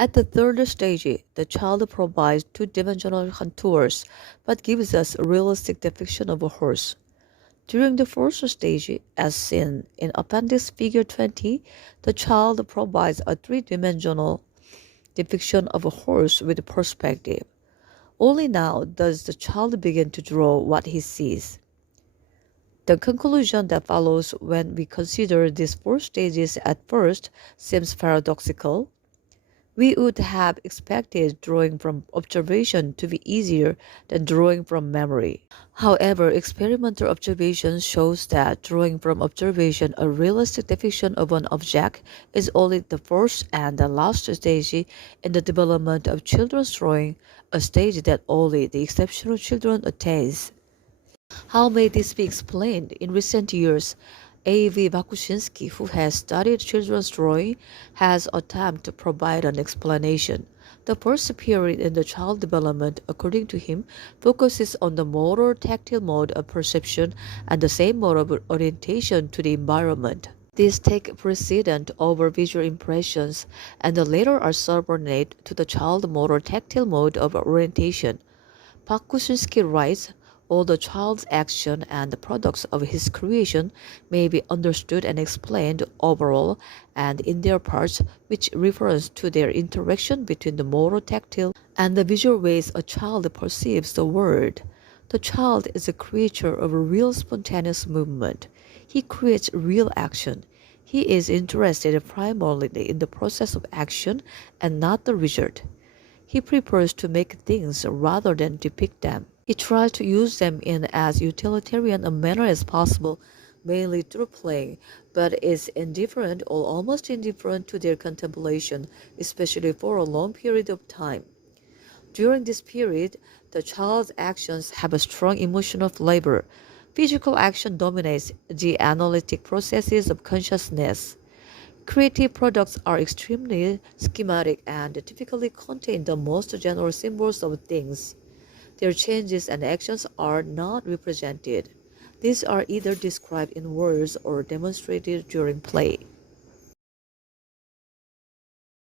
At the third stage, the child provides two-dimensional contours but gives us a realistic depiction of a horse. During the first stage, as seen in Appendix Figure 20, the child provides a three-dimensional depiction of a horse with perspective. Only now does the child begin to draw what he sees. The conclusion that follows when we consider these four stages at first seems paradoxical. We would have expected drawing from observation to be easier than drawing from memory. However, experimental observation shows that drawing from observation a realistic depiction of an object is only the first and the last stage in the development of children's drawing, a stage that only the exceptional children attains. How may this be explained? In recent years, A.V. Bakushinsky, who has studied children's drawing, has attempted to provide an explanation. The first period in the child development, according to him, focuses on the motor tactile mode of perception and the same mode of orientation to the environment. These take precedence over visual impressions, and the latter are subordinate to the child motor tactile mode of orientation. Bakushinsky writes, all the child's action and the products of his creation may be understood and explained overall and in their parts, which refers to their interaction between the motor tactile and the visual ways a child perceives the world. The child is a creature of a real spontaneous movement. He creates real action. He is interested primarily in the process of action and not the result. He prefers to make things rather than depict them. He tries to use them in as utilitarian a manner as possible, mainly through play, but is indifferent or almost indifferent to their contemplation, especially for a long period of time. During this period, the child's actions have a strong emotional flavor. Physical action dominates the analytic processes of consciousness. Creative products are extremely schematic and typically contain the most general symbols of things. Their changes and actions are not represented. These are either described in words or demonstrated during play.